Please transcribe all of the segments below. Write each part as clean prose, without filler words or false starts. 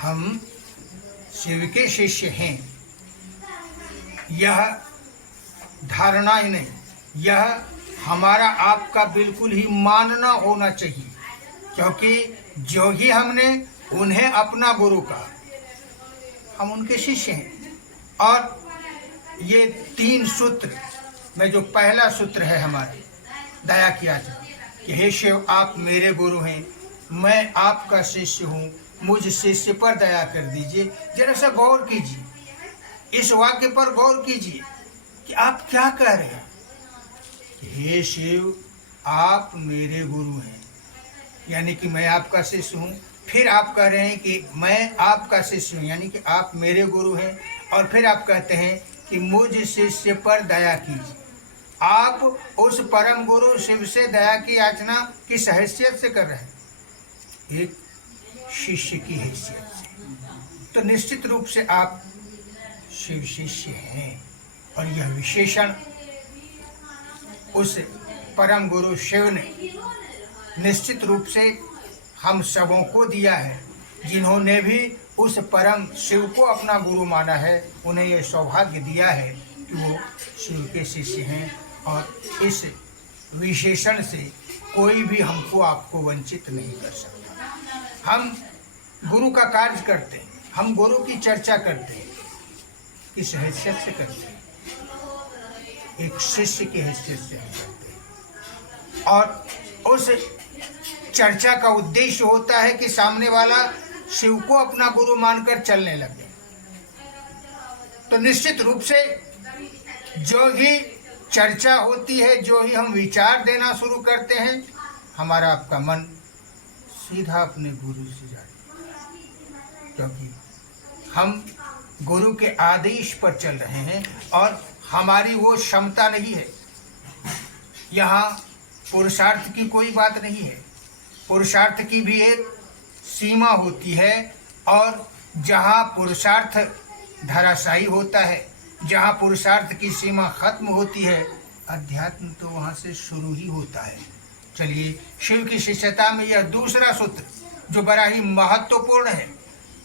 हम शिव के शिष्य हैं, यह धारणा ही नहीं, यह हमारा आपका बिल्कुल ही मानना होना चाहिए, क्योंकि जो ही हमने उन्हें अपना गुरु कहा, हम उनके शिष्य हैं। और ये 3 सूत्र में जो पहला सूत्र है हमारे दया की आचरण कि हे शिव, आप मेरे गुरु हैं, मैं आपका शिष्य हूँ, मुझ शिष्य पर दया कर दीजिए। जरा सा गौर कीजिए, इस वाक्य पर गौर कीजिए कि आप क्या कह रहे हैं। हे शिव, आप मेरे गुरु हैं, यानी कि मैं आपका शिष्य हूँ। फिर आप कह रहे हैं कि मैं आपका शिष्य हूँ, यानी कि आप मेरे गुरु हैं। और फिर आप कहते हैं कि मुझ शिष्य पर दया कीजिए। आप उस परम गुरु शिव से दया की याचना किस हैसियत से कर रहे हैं? एक शिष्य की हैसियत से। तो निश्चित रूप से आप शिव शिष्य हैं, और यह विशेषण उस परम गुरु शिव ने निश्चित रूप से हम सबों को दिया है। जिन्होंने भी उस परम शिव को अपना गुरु माना है, उन्हें यह सौभाग्य दिया है कि वो शिव के शिष्य हैं। और इस विशेषण से कोई भी हमको आपको वंचित नहीं कर सकता। हम गुरु का कार्य करते हैं, हम गुरु की चर्चा करते हैं, किस हैसियत से करते हैं? एक शिष्य की हैसियत से हम करते हैं। और उस चर्चा का उद्देश्य होता है कि सामने वाला शिव को अपना गुरु मानकर चलने लगे। तो निश्चित रूप से जो ही चर्चा होती है, जो ही हम विचार देना शुरू करते हैं, हमारा आपका मन सीधा अपने गुरु से जाता है, क्योंकि हम गुरु के आदेश पर चल रहे हैं और हमारी वो क्षमता नहीं है। यहाँ पुरुषार्थ की कोई बात नहीं है। पुरुषार्थ की भी एक सीमा होती है, और जहाँ पुरुषार्थ धराशायी होता है, जहाँ पुरुषार्थ की सीमा खत्म होती है, अध्यात्म तो वहाँ से शुरू ही होता है। चलिए, शिव की शिष्यता में यह दूसरा सूत्र जो बड़ा ही महत्वपूर्ण है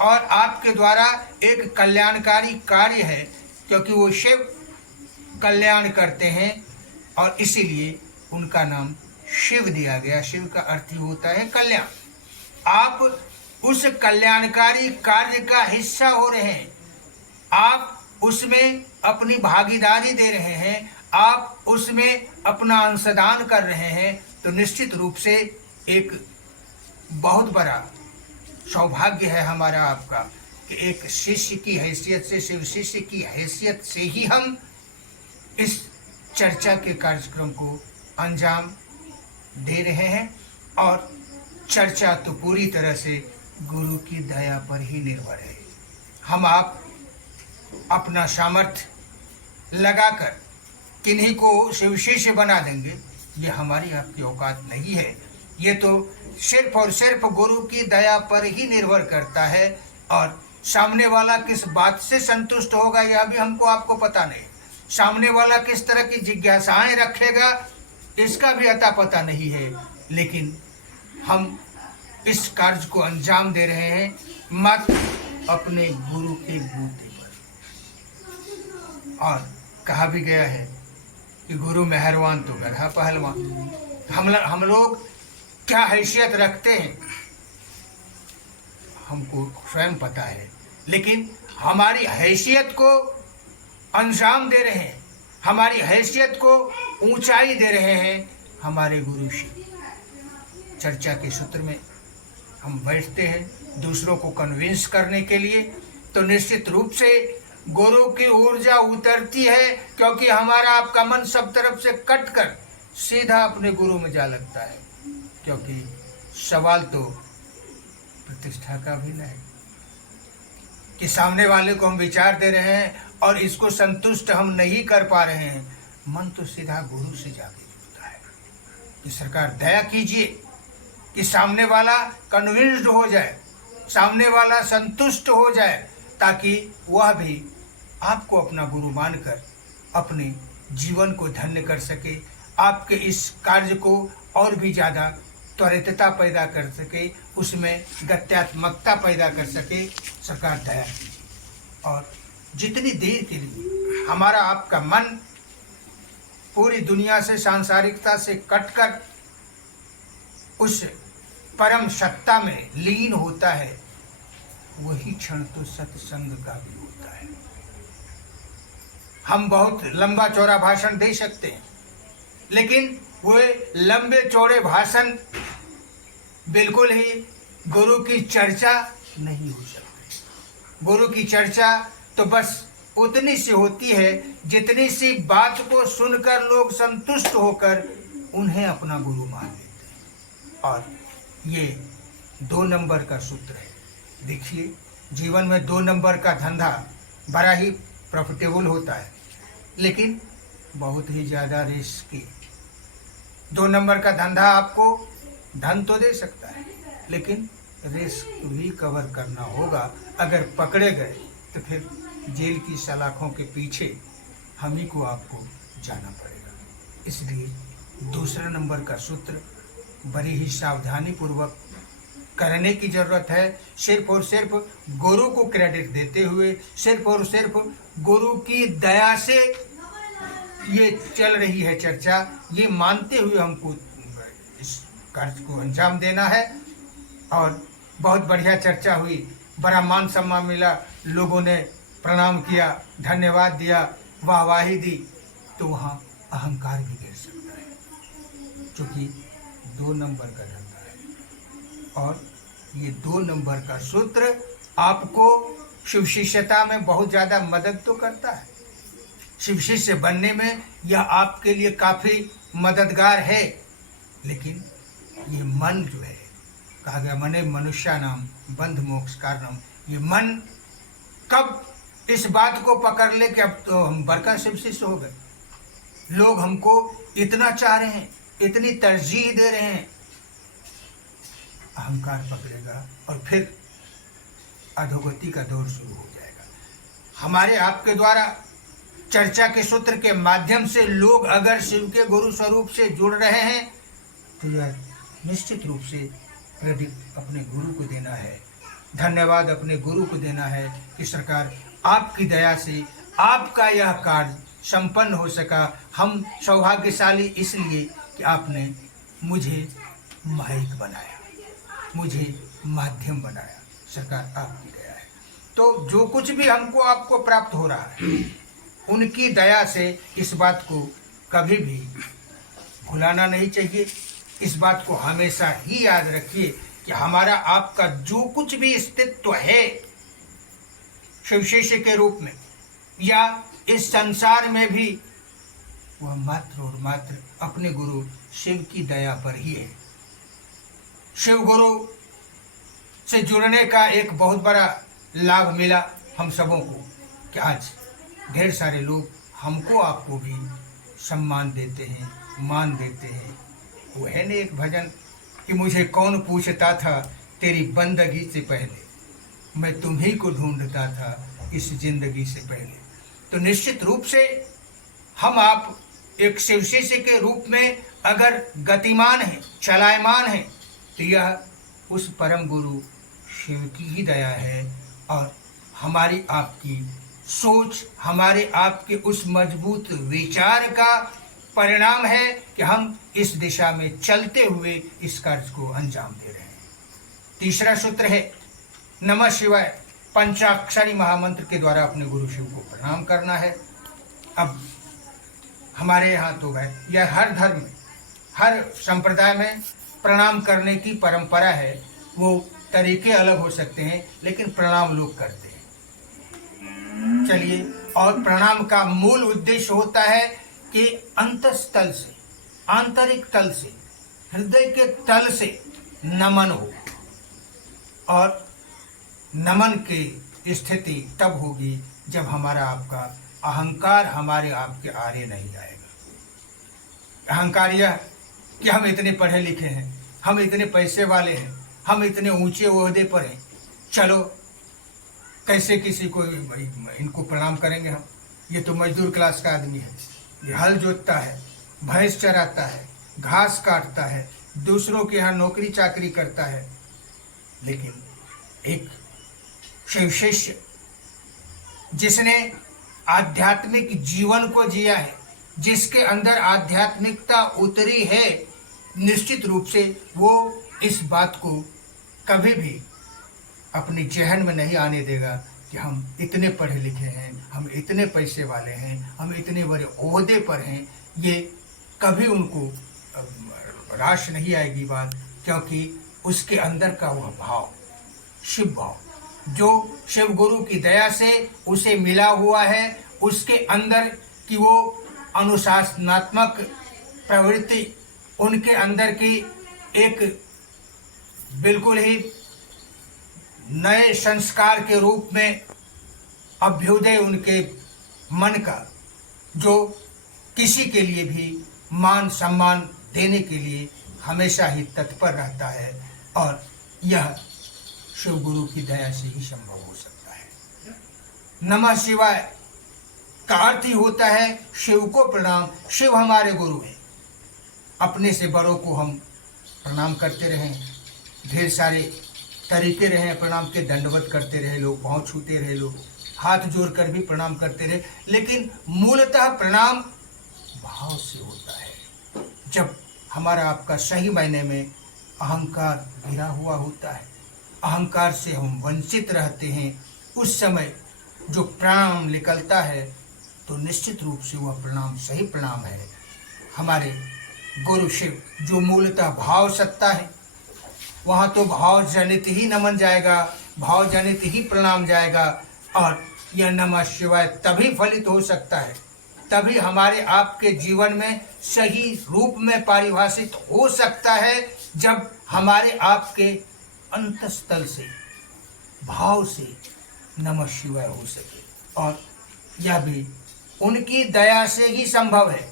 और आपके द्वारा एक कल्याणकारी कार्य है, क्योंकि वो शिव कल्याण करते हैं और इसीलिए उनका नाम शिव दिया गया। शिव का अर्थ ही होता है कल्याण। आप उस कल्याणकारी कार्य का हिस्सा हो रहे हैं, आप उसमें अपनी भागीदारी दे रहे हैं, आप उसमें अपना अंशदान कर रहे हैं। तो निश्चित रूप से एक बहुत बड़ा सौभाग्य है हमारा आपका कि एक शिष्य की हैसियत से, शिव शिष्य की हैसियत से ही हम इस चर्चा के कार्यक्रम को अंजाम दे रहे हैं। और चर्चा तो पूरी तरह से गुरु की दया पर ही निर्भर है। हम आप अपना सामर्थ्य लगाकर किन्हीं को शिव शिष्य बना देंगे, ये हमारी आपकी औकात नहीं है। ये तो सिर्फ और सिर्फ गुरु की दया पर ही निर्भर करता है, और सामने वाला किस बात से संतुष्ट होगा यह भी हमको आपको पता नहीं। सामने वाला किस तरह की जिज्ञासाएं रखेगा इसका भी अता पता नहीं है। लेकिन हम इस कार्य को अंजाम दे रहे हैं मात्र अपने गुरु के बूते पर। और कहा भी गया है कि गुरु मेहरबान तो गधा पहलवान। हम लोग क्या हैसियत रखते हैं हमको स्वयं पता है, लेकिन हमारी हैसियत को अंजाम दे रहे हैं, हमारी हैसियत को ऊंचाई दे रहे हैं हमारे गुरु शिव। चर्चा के सूत्र में हम बैठते हैं दूसरों को कन्विंस करने के लिए, तो निश्चित रूप से गुरु की ऊर्जा उतरती है, क्योंकि हमारा आपका मन सब तरफ से कट कर सीधा अपने गुरु में जा लगता है। क्योंकि सवाल तो प्रतिष्ठा का भी नहीं कि सामने वाले को हम विचार दे रहे हैं और इसको संतुष्ट हम नहीं कर पा रहे हैं, मन तो सीधा गुरु से जाके जुड़ता है कि सरकार दया कीजिए कि सामने वाला कन्विंस्ड हो जाए, सामने वाला संतुष्ट हो जाए, ताकि वह भी आपको अपना गुरु मानकर अपने जीवन को धन्य कर सके, आपके इस कार्य को और भी ज़्यादा त्वरितता पैदा कर सके उसमें गत्यात्मकता पैदा कर सके, सरकार दया की। और जितनी देर के लिए हमारा आपका मन पूरी दुनिया से, सांसारिकता से कटकर उस परम सत्ता में लीन होता है, वही क्षण तो सत्संग का भी होता है। हम बहुत लंबा चौड़ा भाषण दे सकते हैं, लेकिन वे लंबे चौड़े भाषण बिल्कुल ही गुरु की चर्चा नहीं हो सकती। गुरु की चर्चा तो बस उतनी सी होती है जितनी सी बात को सुनकर लोग संतुष्ट होकर उन्हें अपना गुरु मान लेते हैं। और ये 2 नंबर का सूत्र है। देखिए, जीवन में 2 नंबर का धंधा बड़ा ही प्रॉफिटेबल होता है, लेकिन बहुत ही ज़्यादा रिस्की। 2 नंबर का धंधा आपको धन तो दे सकता है, लेकिन रिस्क भी कवर करना होगा। अगर पकड़े गए तो फिर जेल की सलाखों के पीछे हम ही को आपको जाना पड़ेगा। इसलिए 2 नंबर का सूत्र बड़ी ही सावधानी पूर्वक करने की जरूरत है। सिर्फ और सिर्फ गुरु को क्रेडिट देते हुए, सिर्फ और सिर्फ गुरु की दया से ये चल रही है चर्चा, ये मानते हुए हमको इस कार्य को अंजाम देना है। और बहुत बढ़िया चर्चा हुई, बड़ा मान सम्मान मिला, लोगों ने प्रणाम किया, धन्यवाद दिया, वाहवाही दी, तो वहाँ अहंकार भी गिर सकता है, क्योंकि 2 नंबर का धंधा है। और ये 2 नंबर का सूत्र आपको शिव शिष्यता में बहुत ज़्यादा मदद तो करता है। शिव शिष्य बनने में यह आपके लिए काफ़ी मददगार है, लेकिन ये मन जो है, कहा गया मने मनुष्यानाम बंध मोक्ष कारणम, ये मन कब इस बात को पकड़ ले कि अब तो हम बड़का शिव शिष्य हो गए, लोग हमको इतना चाह रहे हैं, इतनी तरजीह दे रहे हैं, अहंकार पकड़ेगा और फिर अधोगति का दौर शुरू हो जाएगा। हमारे आपके द्वारा चर्चा के सूत्र के माध्यम से लोग अगर शिव के गुरु स्वरूप से जुड़ रहे हैं, तो यह निश्चित रूप से क्रेडिट अपने गुरु को देना है, धन्यवाद अपने गुरु को देना है कि सरकार आपकी दया से आपका यह कार्य संपन्न हो सका। हम सौभाग्यशाली इसलिए कि आपने मुझे माइक बनाया, मुझे माध्यम बनाया, सरकार आपकी दया है। तो जो कुछ भी हमको आपको प्राप्त हो रहा है, उनकी दया से इस बात को कभी भी भुलाना नहीं चाहिए। इस बात को हमेशा ही याद रखिए कि हमारा आपका जो कुछ भी अस्तित्व है शिव शिष्य के रूप में या इस संसार में भी, वह मात्र और मात्र अपने गुरु शिव की दया पर ही है। शिव गुरु से जुड़ने का एक बहुत बड़ा लाभ मिला हम सबों को कि आज ढेर सारे लोग हमको आपको भी सम्मान देते हैं, मान देते हैं। वो है ना एक भजन कि मुझे कौन पूछता था तेरी बंदगी से पहले, मैं तुम्ही को ढूंढता था इस जिंदगी से पहले। तो निश्चित रूप से हम आप एक शिव शिष्य के रूप में अगर गतिमान हैं, चलायमान हैं, तो यह उस परम गुरु शिव की ही दया है और हमारी आपकी सोच, हमारे आपके उस मजबूत विचार का परिणाम है कि हम इस दिशा में चलते हुए इस कार्य को अंजाम दे रहे हैं। तीसरा सूत्र है नमः शिवाय, पंचाक्षरी महामंत्र के द्वारा अपने गुरु शिव को प्रणाम करना है। अब हमारे यहाँ तो है, यह हर धर्म में, हर संप्रदाय में प्रणाम करने की परंपरा है। वो तरीके अलग हो सकते हैं, लेकिन प्रणाम लोग करते हैं। चलिए, और प्रणाम का मूल उद्देश्य होता है कि अंतस्थल से, आंतरिक तल से, हृदय के तल से नमन हो। और नमन की स्थिति तब होगी जब हमारा आपका अहंकार हमारे आपके आरे नहीं आएगा। अहंकार यह कि हम इतने पढ़े लिखे हैं, हम इतने पैसे वाले हैं, हम इतने ऊंचे ओहदे पर हैं, चलो कैसे किसी को इनको प्रणाम करेंगे हम, ये तो मजदूर क्लास का आदमी है, ये हल जोतता है, भैंस चराता है, घास काटता है, दूसरों के यहाँ नौकरी चाकरी करता है, लेकिन एक शिव शिष्य जिसने आध्यात्मिक जीवन को जिया है, जिसके अंदर आध्यात्मिकता उतरी है, निश्चित रूप से वो इस बात को कभी भी अपनी जहन में नहीं आने देगा कि हम इतने पढ़े लिखे हैं, हम इतने पैसे वाले हैं, हम इतने बड़े ओहदे पर हैं। ये कभी उनको राश नहीं आएगी बात, क्योंकि उसके अंदर का वह भाव, शिव भाव, जो शिव गुरु की दया से उसे मिला हुआ है, उसके अंदर की वो अनुशासनात्मक प्रवृत्ति, उनके अंदर की एक बिल्कुल ही नए संस्कार के रूप में अभ्युदय उनके मन का, जो किसी के लिए भी मान सम्मान देने के लिए हमेशा ही तत्पर रहता है, और यह शिव गुरु की दया से ही संभव हो सकता है। नमः शिवाय का अर्थ ही होता है शिव को प्रणाम। शिव हमारे गुरु हैं। अपने से बड़ों को हम प्रणाम करते रहें, ढेर सारे तरीके रहे प्रणाम के, दंडवत करते रहे लोग, पाँव छूते रहे लोग, हाथ जोड़कर भी प्रणाम करते रहे, लेकिन मूलतः प्रणाम भाव से होता है। जब हमारा आपका सही मायने में अहंकार घिरा हुआ होता है, अहंकार से हम वंचित रहते हैं, उस समय जो प्रणाम निकलता है तो निश्चित रूप से वह प्रणाम सही प्रणाम है। हमारे गुरु शिव जो मूलतः भाव सत्ता है, वहाँ तो भाव जनित ही नमन जाएगा, भाव जनित ही प्रणाम जाएगा, और यह नमः शिवाय तभी फलित हो सकता है, तभी हमारे आपके जीवन में सही रूप में परिभाषित हो सकता है, जब हमारे आपके अंतस्थल से भाव से नमः शिवाय हो सके। और यह भी उनकी दया से ही संभव है।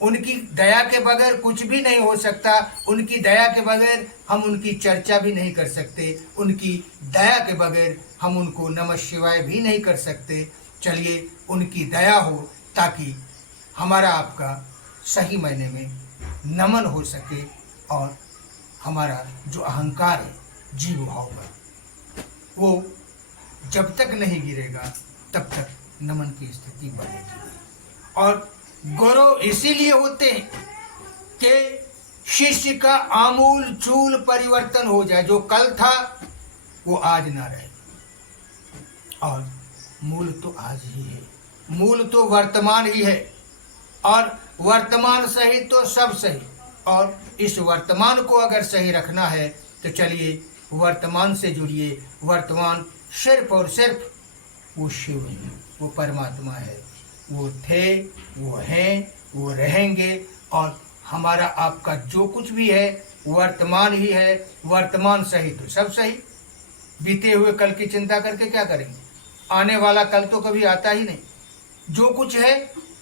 उनकी दया के बगैर कुछ भी नहीं हो सकता। उनकी दया के बगैर हम उनकी चर्चा भी नहीं कर सकते। उनकी दया के बगैर हम उनको नमः शिवाय भी नहीं कर सकते। चलिए उनकी दया हो ताकि हमारा आपका सही मायने में नमन हो सके, और हमारा जो अहंकार है जीव भाव का, वो जब तक नहीं गिरेगा तब तक नमन की स्थिति बनेगी। और गुरु इसीलिए होते हैं कि शिष्य का आमूल चूल परिवर्तन हो जाए। जो कल था वो आज ना रहे, और मूल तो आज ही है, मूल तो वर्तमान ही है, और वर्तमान सही तो सब सही। और इस वर्तमान को अगर सही रखना है तो चलिए वर्तमान से जुड़िए। वर्तमान सिर्फ और सिर्फ वो शिव है, वो परमात्मा है, वो थे, वो हैं, वो रहेंगे, और हमारा आपका जो कुछ भी है वर्तमान ही है। वर्तमान सही तो सब सही। बीते हुए कल की चिंता करके क्या करेंगे? आने वाला कल तो कभी आता ही नहीं। जो कुछ है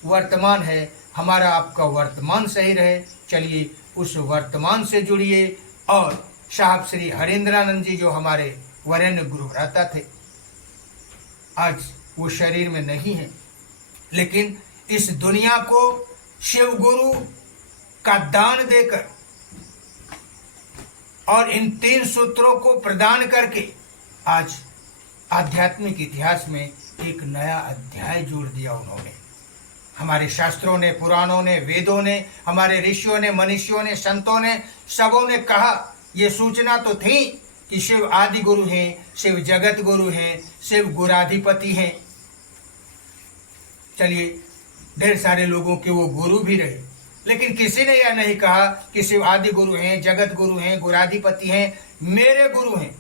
वर्तमान है, हमारा आपका वर्तमान सही रहे। चलिए उस वर्तमान से जुड़िए। और साहब श्री हरेंद्रानंद जी जो हमारे वरेण्य गुरु भ्राता थे, आज वो शरीर में नहीं है, लेकिन इस दुनिया को शिव गुरु का दान देकर और इन 3 सूत्रों को प्रदान करके आज आध्यात्मिक इतिहास में एक नया अध्याय जोड़ दिया उन्होंने। हमारे शास्त्रों ने, पुराणों ने, वेदों ने, हमारे ऋषियों ने, मनीषियों ने, संतों ने, सबों ने कहा, ये सूचना तो थी कि शिव आदि गुरु हैं, शिव जगत गुरु हैं, शिव गुराधिपति हैं। चलिए ढेर सारे लोगों के वो गुरु भी रहे, लेकिन किसी ने यह नहीं कहा कि शिव आदि गुरु हैं, जगत गुरु हैं, गुराधिपति हैं, मेरे गुरु हैं।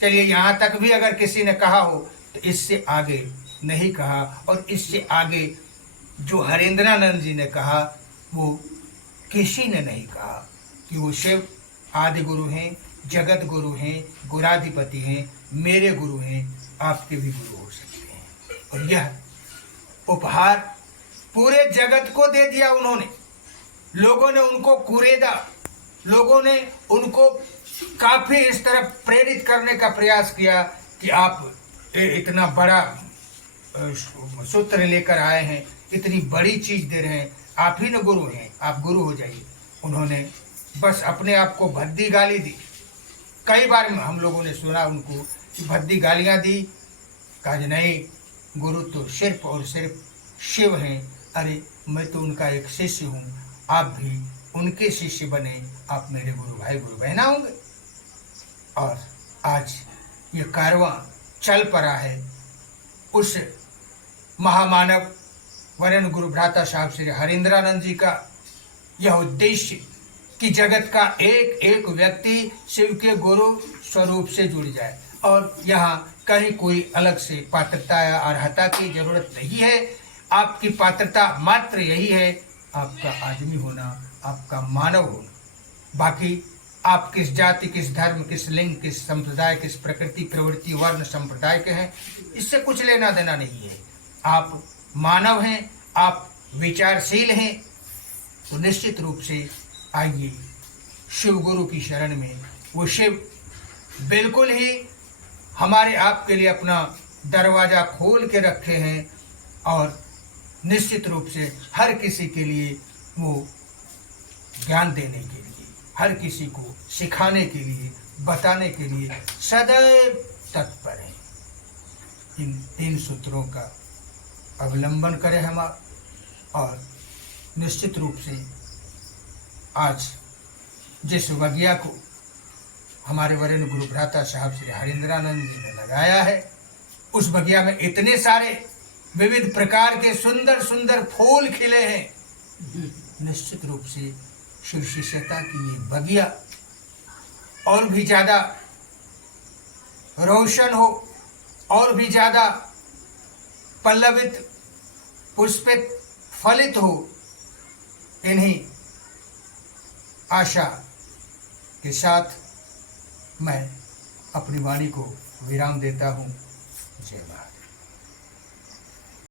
चलिए यहाँ तक भी अगर किसी ने कहा हो तो इससे आगे नहीं कहा। और इससे आगे जो हरेंद्रानंद जी ने कहा वो किसी ने नहीं कहा कि वो शिव आदि गुरु हैं, जगत गुरु हैं, गुराधिपति हैं, मेरे गुरु हैं, आपके भी गुरु हो सकते हैं। और यह उपहार पूरे जगत को दे दिया उन्होंने। लोगों ने उनको कुरेदा, लोगों ने उनको काफी इस तरफ प्रेरित करने का प्रयास किया कि आप इतना बड़ा सूत्र लेकर आए हैं, इतनी बड़ी चीज दे रहे हैं, आप ही न गुरु हैं, आप गुरु हो जाइए। उन्होंने बस अपने आप को भद्दी गाली दी, कई बार हम लोगों ने सुना उनको कि भद्दी गालियां दी, कहा नहीं गुरु तो सिर्फ और सिर्फ शिव हैं। अरे मैं तो उनका एक शिष्य हूँ, आप भी उनके शिष्य बने, आप मेरे गुरु भाई गुरु बहना होंगे। और आज ये कारवां चल पड़ा है उस महामानव वरेण्य गुरु भ्राता साहब श्री हरींद्रानंद जी का यह उद्देश्य कि जगत का एक एक व्यक्ति शिव के गुरु स्वरूप से जुड़ जाए, और यहाँ कहीं कोई अलग से पात्रता या अर्हता की जरूरत नहीं है। आपकी पात्रता मात्र यही है, आपका आदमी होना, आपका मानव होना। बाकी आप किस जाति, किस धर्म, किस लिंग, किस संप्रदाय, किस प्रकृति, प्रवृत्ति, वर्ण, संप्रदाय के हैं, इससे कुछ लेना देना नहीं है। आप मानव हैं, आप विचारशील हैं, तो निश्चित रूप से आइए शिव गुरु की शरण में। वो शिव बिल्कुल ही हमारे आपके लिए अपना दरवाज़ा खोल के रखे हैं, और निश्चित रूप से हर किसी के लिए वो ज्ञान देने के लिए, हर किसी को सिखाने के लिए, बताने के लिए सदैव तत्पर है। इन 3 सूत्रों का अवलंबन करें हम, और निश्चित रूप से आज जिस वगिया को हमारे वरेण्य गुरु भ्राता साहब श्री हरींद्रानंद जी ने लगाया है, उस बगिया में इतने सारे विविध प्रकार के सुंदर सुंदर फूल खिले हैं। निश्चित रूप से शिव शिष्यता की ये बगिया और भी ज़्यादा रोशन हो, और भी ज़्यादा पल्लवित, पुष्पित, फलित हो, इन्हीं आशा के साथ मैं अपनी वाणी को विराम देता हूँ। जय।